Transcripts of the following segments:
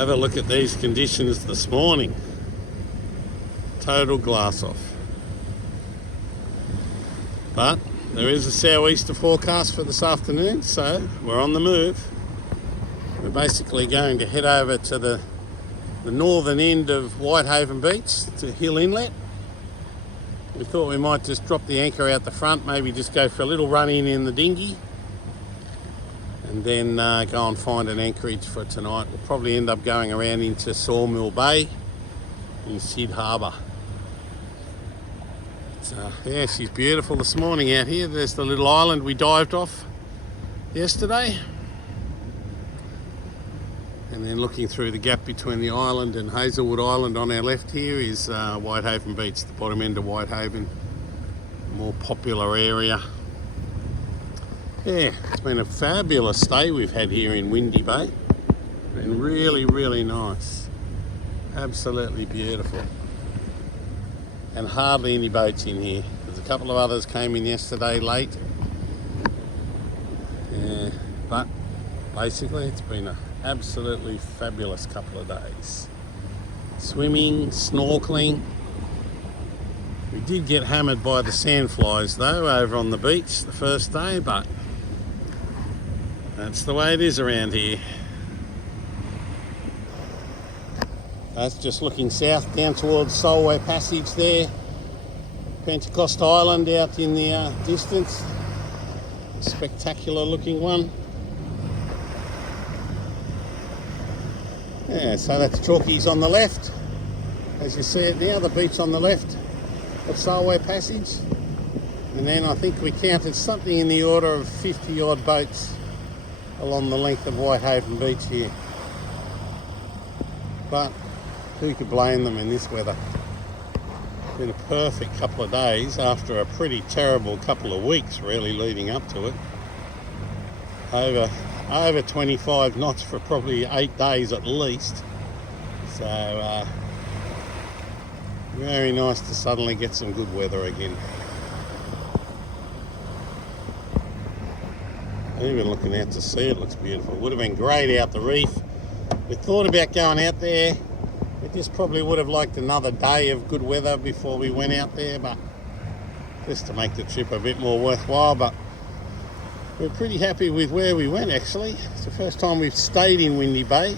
Have a look at these conditions this morning. Total glass off. But there is a sou'easter forecast for this afternoon, so we're on the move. We're basically going to head over to the northern end of Whitehaven Beach, to Hill Inlet. We thought we might just drop the anchor out the front, maybe just go for a little run in the dinghy, and then go and find an anchorage for tonight. We'll probably end up going around into Sawmill Bay in Syd Harbour. So yeah, she's beautiful this morning out here. There's the little island we dived off yesterday. And then looking through the gap between the island and Hazelwood Island on our left here is Whitehaven Beach, the bottom end of Whitehaven, more popular area. Yeah, it's been a fabulous stay we've had here in Windy Bay. Been really, really nice. Absolutely beautiful. And hardly any boats in here. There's a couple of others came in yesterday late. Yeah, but basically it's been an absolutely fabulous couple of days. Swimming, snorkeling. We did get hammered by the sandflies though over on the beach the first day, but that's the way it is around here. That's just looking south down towards Solway Passage there. Pentecost Island out in the distance. Spectacular looking one. Yeah, so that's Chalky's on the left. As you see it now, the beach on the left of Solway Passage. And then I think we counted something in the order of 50 odd boats along the length of Whitehaven Beach here. But who could blame them in this weather? It's been a perfect couple of days after a pretty terrible couple of weeks really leading up to it. Over 25 knots for probably 8 days at least. So very nice to suddenly get some good weather again. Even looking out to sea, it looks beautiful. It would have been great out the reef. We thought about going out there. We just probably would have liked another day of good weather before we went out there, but just to make the trip a bit more worthwhile. But we're pretty happy with where we went actually. It's the first time we've stayed in Windy Bay.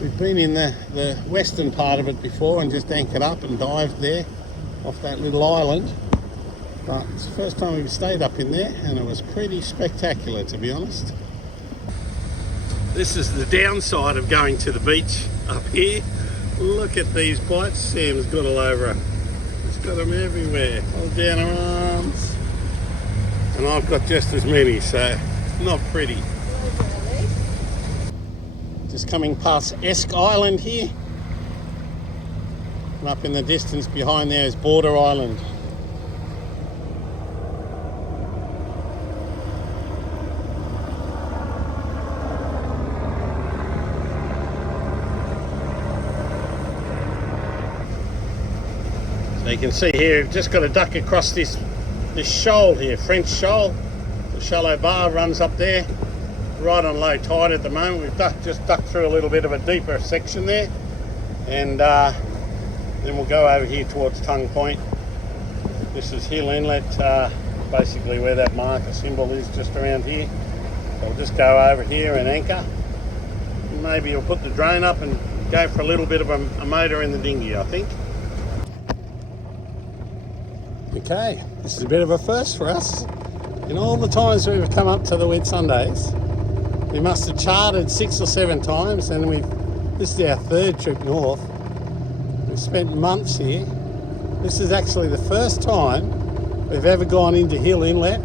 We've been in the western part of it before and just anchored up and dived there off that little island. But it's the first time we've stayed up in there and it was pretty spectacular, to be honest. This is the downside of going to the beach up here. Look at these bites Sam's got all over her. She's got them everywhere. Hold down her arms. And I've got just as many, so not pretty. Just coming past Esk Island here. And up in the distance behind there is Border Island. So you can see here, we've just got to duck across this shoal here, French shoal. The shallow bar runs up there, right on low tide at the moment. We've just ducked through a little bit of a deeper section there, and then we'll go over here towards Tongue Point. This is Hill Inlet, basically where that marker symbol is, just around here. So we'll just go over here and anchor. Maybe we'll put the drone up and go for a little bit of a motor in the dinghy, I think. Okay, this is a bit of a first for us. In all the times we've come up to the Whitsundays, we must have chartered 6 or 7 times, and this is our 3rd trip north. We've spent months here. This is actually the first time we've ever gone into Hill Inlet.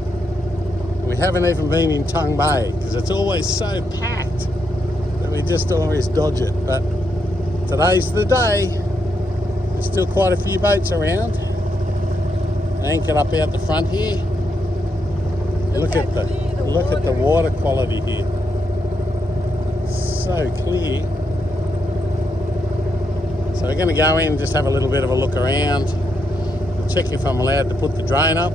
We haven't even been in Tongue Bay because it's always so packed that we just always dodge it. But today's the day. There's still quite a few boats around. Anchored up out the front here. Look at the water quality here. So clear. So we're going to go in and just have a little bit of a look around. I'll check if I'm allowed to put the drone up.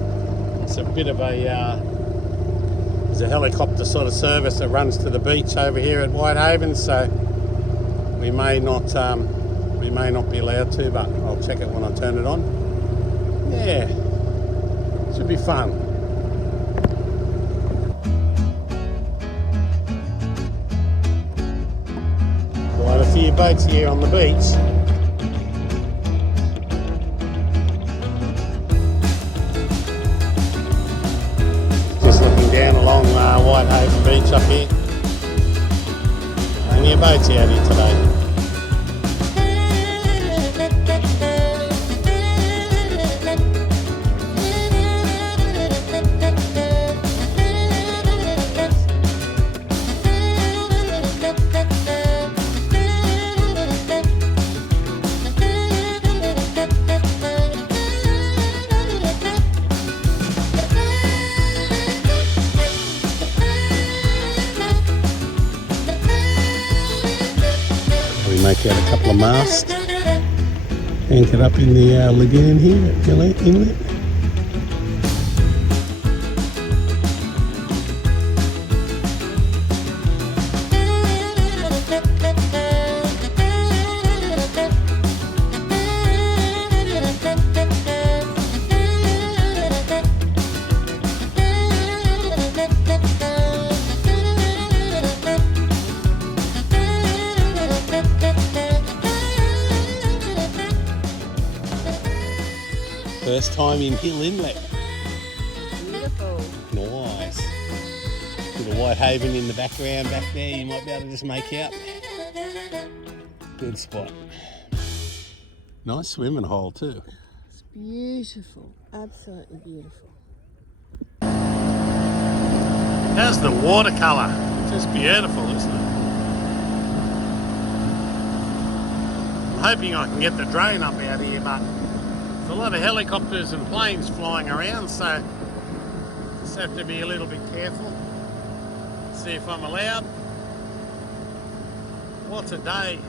It's a bit of there's a helicopter sort of service that runs to the beach over here at Whitehaven, so we may not be allowed to, but I'll check it when I turn it on. Yeah, should be fun. Quite a few boats here on the beach. Just looking down along Whitehaven Beach up here. Plenty of boats out here today. Make out a couple of masts anchored up in the lagoon here at Hill Inlet. First time in Hill Inlet. Beautiful. Nice. Bit of Whitehaven in the background back there, you might be able to just make out. Good spot. Nice swimming hole too. It's beautiful. Absolutely beautiful. How's the watercolour? Just beautiful, isn't it? I'm hoping I can get the drone up out here, but there's a lot of helicopters and planes flying around, so just have to be a little bit careful. See if I'm allowed. What a day.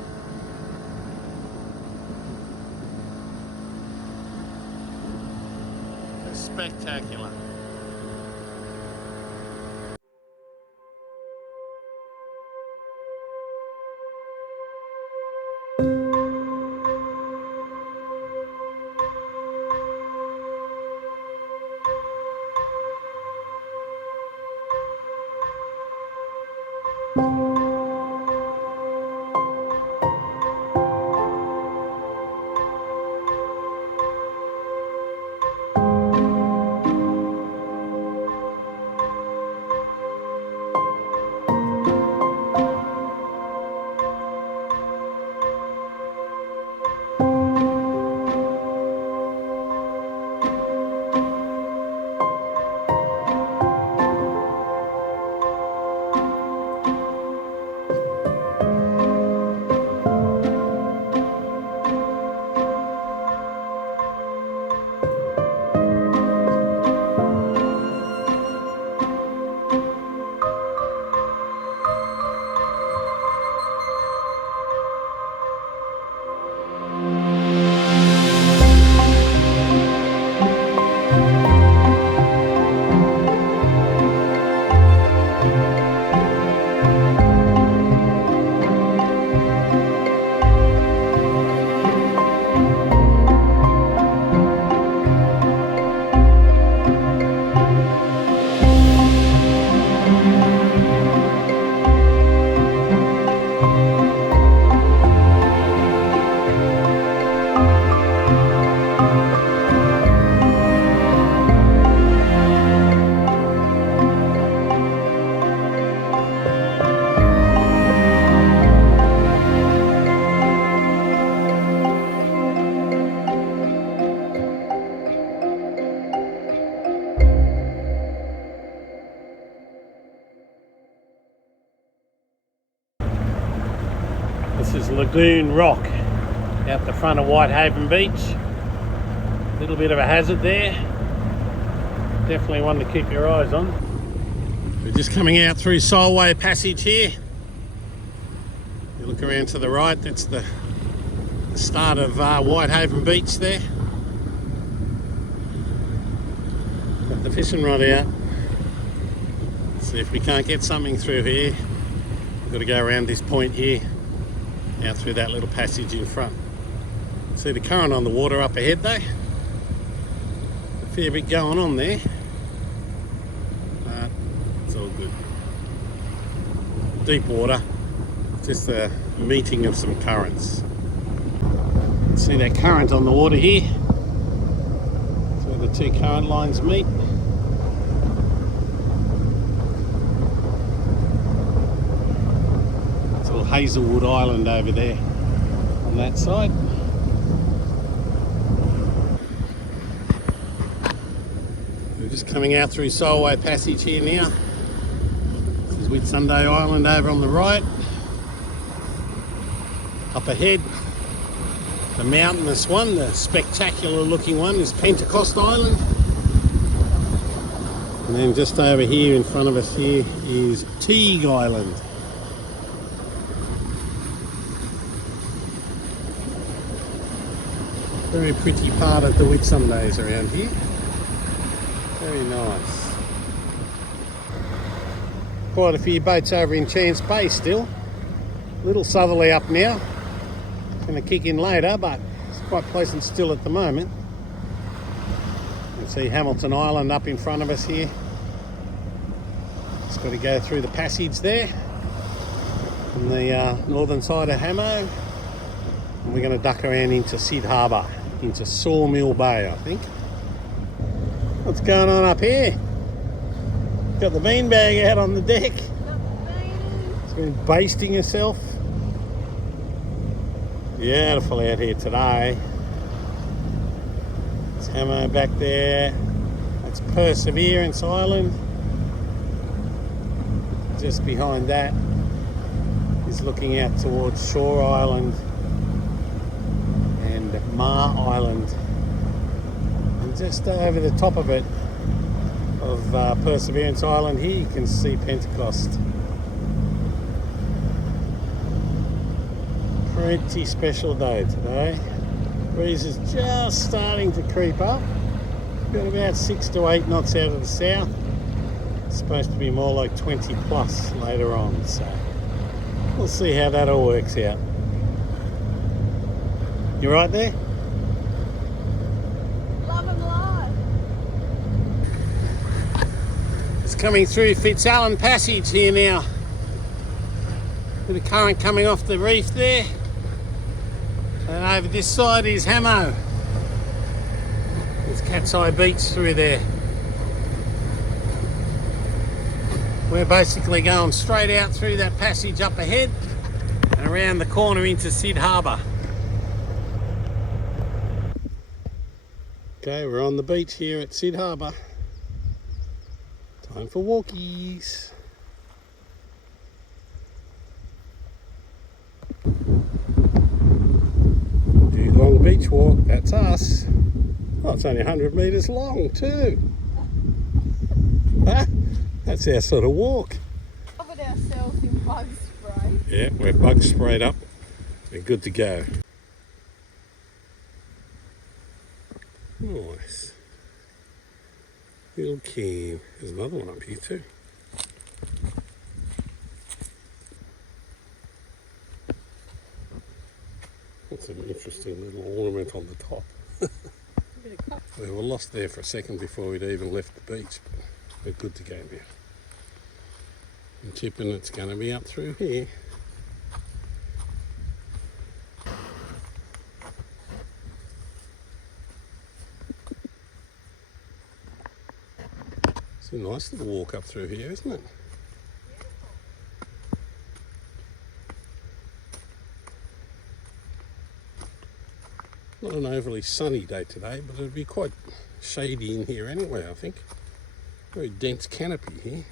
It's spectacular. This is Lagoon Rock out the front of Whitehaven Beach. A little bit of a hazard there. Definitely one to keep your eyes on. We're just coming out through Solway Passage here. You look around to the right, that's the start of Whitehaven Beach there. Got the fishing rod out. See if we can't get something through here. We've got to go around this point here. out through that little passage in front. See the current on the water up ahead though? A fair bit going on there, but it's all good. Deep water, just a meeting of some currents. See that current on the water here? That's where the two current lines meet. It's all Hazelwood Island over there on that side. We're just coming out through Solway Passage here now. This is Whitsunday Island over on the right. Up ahead, the mountainous one, the spectacular looking one, is Pentecost Island. And then just over here in front of us here is Teague Island. Very pretty part of the Whitsundays around here. Very nice. Quite a few boats over in Chance Bay still. A little southerly up now. Going to kick in later, but it's quite pleasant still at the moment. You can see Hamilton Island up in front of us here. Just got to go through the passage there on the northern side of Hamo. And we're going to duck around into Sid Harbour, into Sawmill Bay, I think. What's going on up here? Got the beanbag out on the deck. It's been basting herself. Beautiful out here today. There's Hamo back there. That's Perseverance Island. Just behind that is looking out towards Shore Island and Mar Island. And just over the top of it, of Perseverance Island here, you can see Pentecost. Pretty special day today. Breeze is just starting to creep up. Got about 6 to 8 knots out of the south. It's supposed to be more like 20 plus later on, so we'll see how that all works out. You right there? Love and life. It's coming through Fitzallen Passage here now. Bit of current coming off the reef there. And over this side is Hamo. There's Cat's Eye Beach through there. We're basically going straight out through that passage up ahead and around the corner into Sid Harbour. Okay, we're on the beach here at Sid Harbour. Time for walkies. Long beach walk, that's us. Oh, it's only 100 metres long too. That's our sort of walk. Covered ourselves in bug spray. Yeah, we're bug sprayed up. We're good to go. Nice. Little keen. There's another one up here too. That's an interesting little ornament on the top. We were lost there for a second before we'd even left the beach, but we're good to go now. I'm tipping it's going to be up through here. It's a nice little walk up through here, isn't it? Not an overly sunny day today, but it'll be quite shady in here anyway, I think. Very dense canopy here.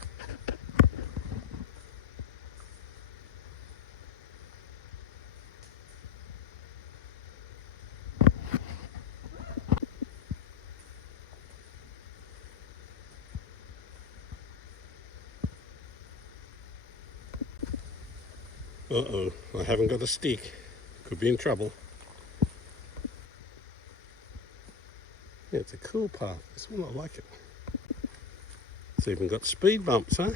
Uh-oh, I haven't got a stick. Could be in trouble. Yeah, it's a cool path. This one, I like it. It's even got speed bumps, huh?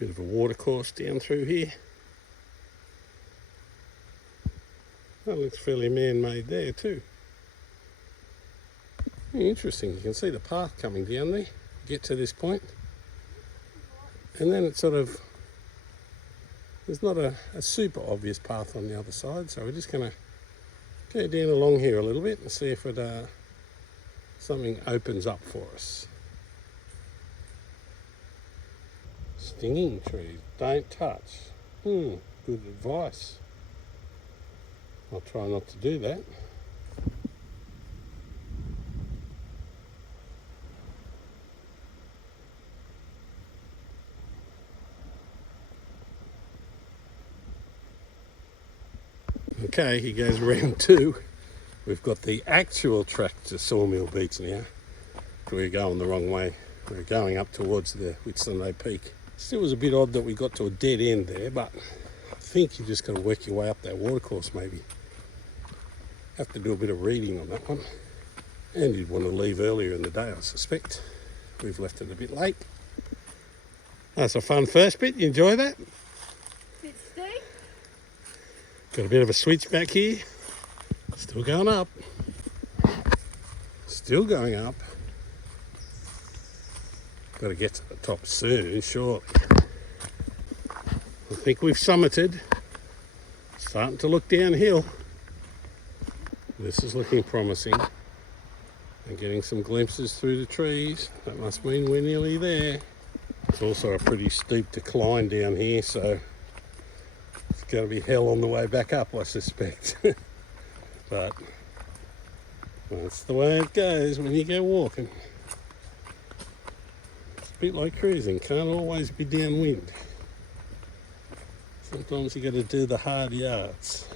Bit of a water course down through here. That looks fairly man-made there too. Interesting, you can see the path coming down there. Get to this point. And then it's sort of, there's not a super obvious path on the other side, so we're just going to go down along here a little bit and see if it something opens up for us. Stinging trees, don't touch. Good advice. I'll try not to do that. Okay, here goes round two. We've got the actual track to Sawmill Beach now. We're going the wrong way. We're going up towards the Whitsunday Peak. Still was a bit odd that we got to a dead end there, but I think you just got to work your way up that watercourse maybe. Have to do a bit of reading on that one. And you'd want to leave earlier in the day, I suspect. We've left it a bit late. That's a fun first bit. You enjoy that? Bit steep. Got a bit of a switch back here. Still going up. Still going up. Got to get to the top soon, surely. I think we've summited. Starting to look downhill. This is looking promising. And getting some glimpses through the trees. That must mean we're nearly there. It's also a pretty steep decline down here, so it's going to be hell on the way back up, I suspect. But that's the way it goes when you go walking. It's a bit like cruising, can't always be downwind. Sometimes you got to do the hard yards.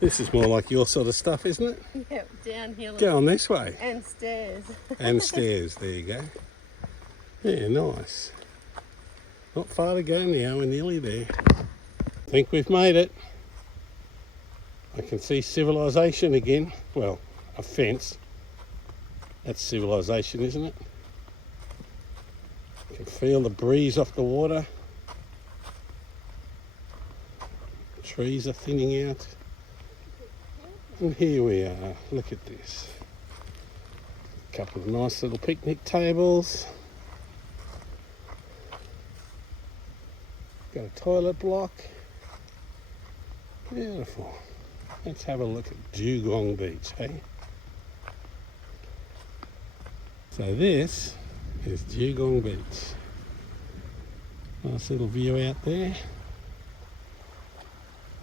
This is more like your sort of stuff, isn't it? Yep, downhill. Go on this way. And stairs. And stairs, there you go. Yeah, nice. Not far to go now, we're nearly there. I think we've made it. I can see civilization again. Well, a fence. That's civilization, isn't it? I can feel the breeze off the water. Trees are thinning out. And here we are, look at this. A couple of nice little picnic tables. Got a toilet block. Beautiful. Let's have a look at Dugong Beach, hey? So this is Dugong Beach. Nice little view out there.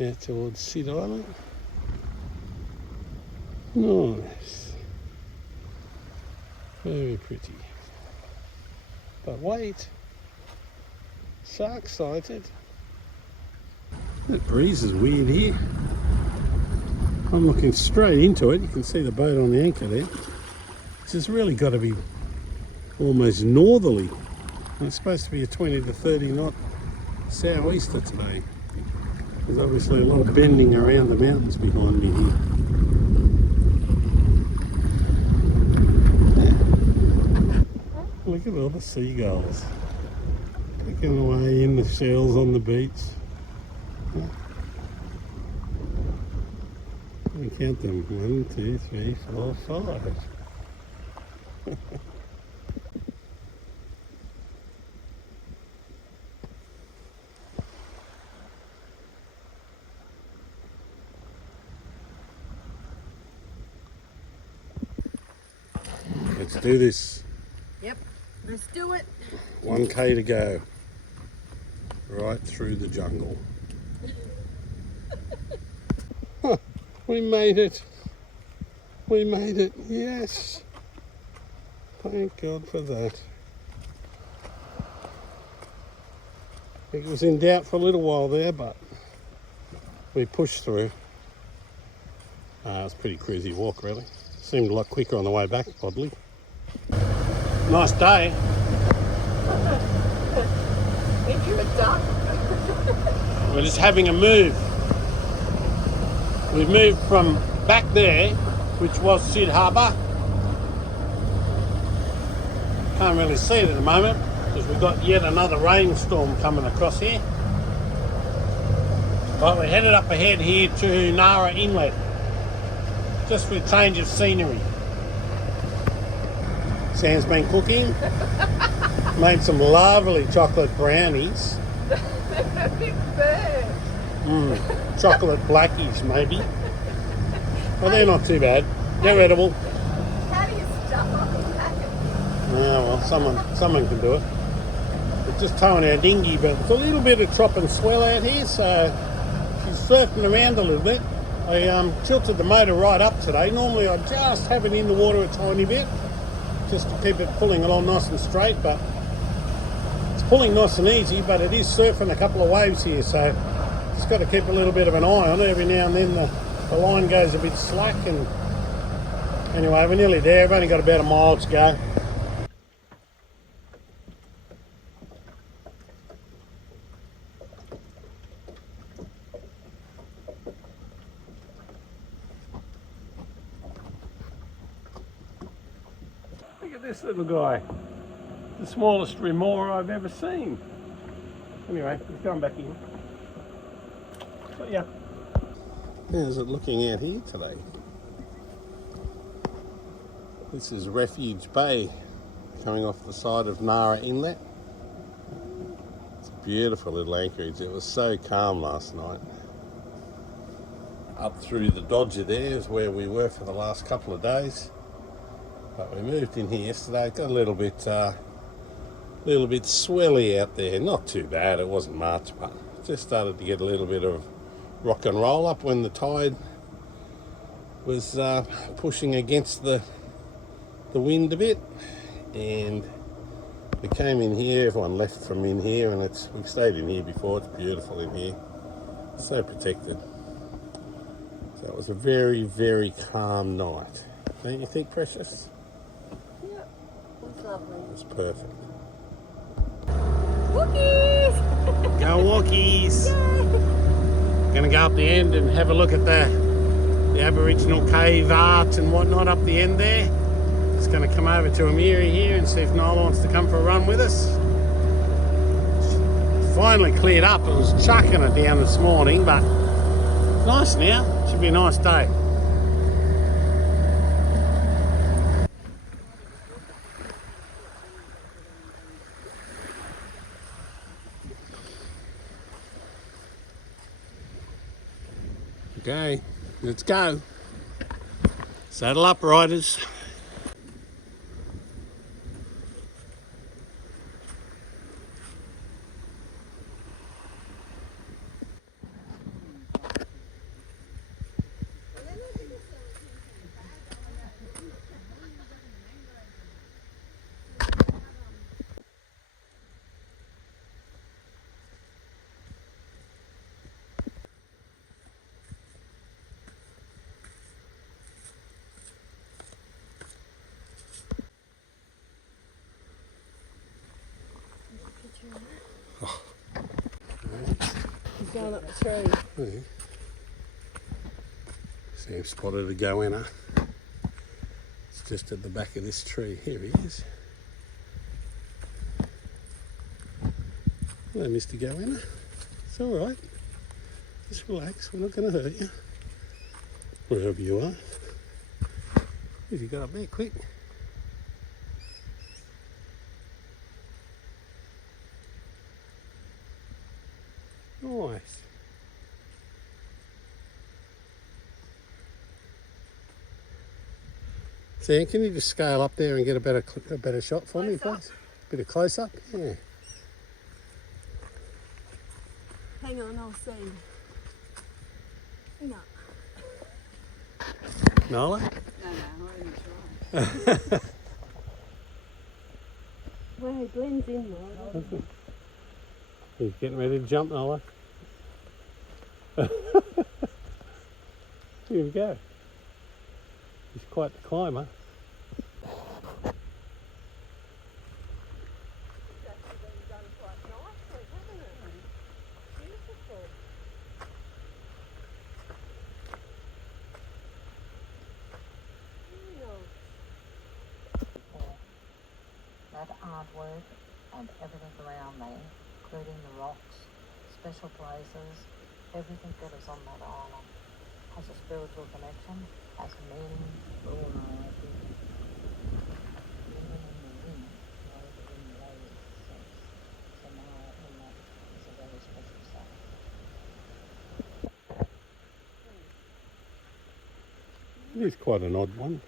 Out towards Sid Island. Nice. Very pretty. But wait. Shark sighted. The breeze is weird here. I'm looking straight into it. You can see the boat on the anchor there. It's just really got to be almost northerly. And it's supposed to be a 20 to 30 knot southeaster today. There's obviously a lot of bending around the mountains behind me here. Look at all the seagulls picking away in the shells on the beach. Let me count them. 1, 2, 3, 4, 5. Let's do this. Yep, let's do it. 1K to go. Right through the jungle. Huh, we made it. We made it, yes. Thank God for that. I think it was in doubt for a little while there, but we pushed through. It was a pretty cruisy walk, really. Seemed a lot quicker on the way back, oddly. Nice day. Think you're a duck. We're just having a move. We've moved from back there, which was Sid Harbour. Can't really see it at the moment. because we've got yet another rainstorm coming across here. Right, we're headed up ahead here to Nara Inlet, just for a change of scenery. Sam's been cooking, made some lovely chocolate brownies. They're a big bird. Chocolate blackies maybe. Well, they're not too bad. They're edible. How do you stuff up in packet? Oh, well, someone can do it. We're just towing our dinghy, but it's a little bit of trop and swell out here, so she's surfing around a little bit. I tilted the motor right up today. Normally I just have it in the water a tiny bit, just to keep it pulling along nice and straight, but it's pulling nice and easy, but it is surfing a couple of waves here, so just got to keep a little bit of an eye on it. Every now and then the line goes a bit slack, and anyway, we're nearly there. We've only got about a mile to go. Look at this little guy. The smallest remora I've ever seen. Anyway, he's going back in. But yeah. How's it looking out here today? This is Refuge Bay, coming off the side of Nara Inlet. It's a beautiful little anchorage. It was so calm last night. Up through the Dodger there is where we were for the last couple of days. But we moved in here yesterday. Got a little bit swelly out there. Not too bad. It wasn't much, but it just started to get a little bit of rock and roll up when the tide was pushing against the wind a bit, and we came in here. Everyone left from in here, and we've stayed in here before. It's beautiful in here. It's so protected. So it was a very, very calm night. Don't you think, Precious? Yep. It's lovely. It's perfect. Wookies! Go walkies! Gonna go up the end and have a look at the Aboriginal cave art and whatnot up the end there. Just gonna come over to Amiri here and see if Nola wants to come for a run with us. It's finally cleared up. It was chucking it down this morning, but nice now. Should be a nice day. Okay, let's go. Saddle up, riders. He's going up the tree. Okay. Sam spotted a goanna. It's just at the back of this tree. Here he is. Hello, Mr. Goanna. It's all right. Just relax. We're not going to hurt you. Wherever you are. Who's he got up there? Quick. Nice. Sam, can you just scale up there and get a better shot for me, please? Bit of close up. Yeah. Hang on, I'll see. No. Nola? No, I didn't try. Well, he blends in though. He's getting ready to jump, Nola. Here we go. He's quite the climber. That's hard work. and everything around there, including the rocks, special places, everything that is on that island has a spiritual connection, has meaning for all humanity. Even in the wind, the wind waves sense. So Nara Inlet is a very special site. It is quite an odd one.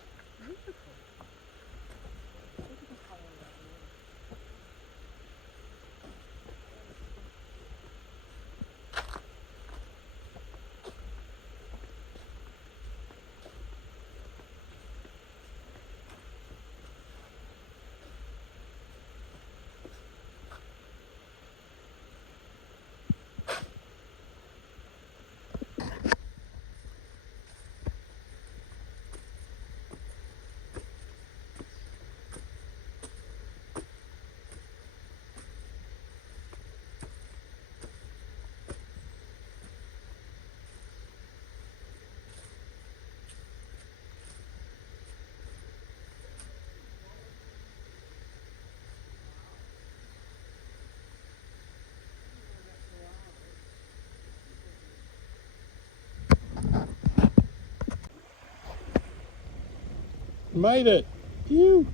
Made it! Phew!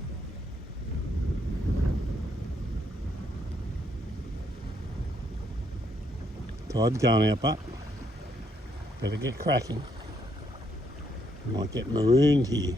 Tide's going out, but better get cracking. We might get marooned here.